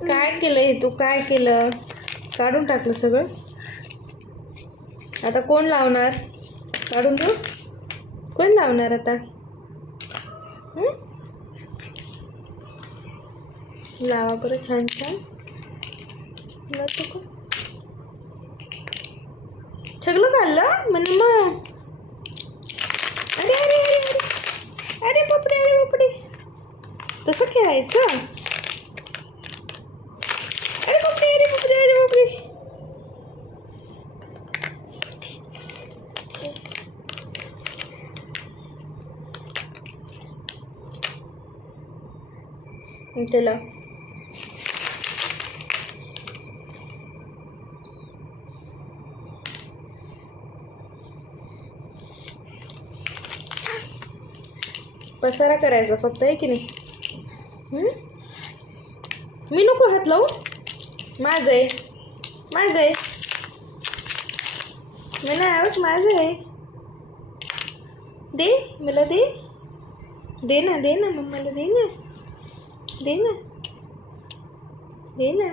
काय केलं हे तू? काय केलं? काढून टाकलं सगळं. आता कोण लावणार? काढून देऊ? कोण लावणार आता? लावा बरं छान छान. सगळं काढलं म्हणे मग. अरे अरे अरे अरे. बापडे अरे बापडे तसं खेळायचं अरे बापरे अरे बापरे अरे बापरे त्याला पसारा करायचा फक्त आहे की नाही? मी नको हात लावू. माझं आहे. माझं आहे. मला आवत माझं आहे. दे मला दे. दे ना दे ना मम्माला दे ना. दे ना दे ना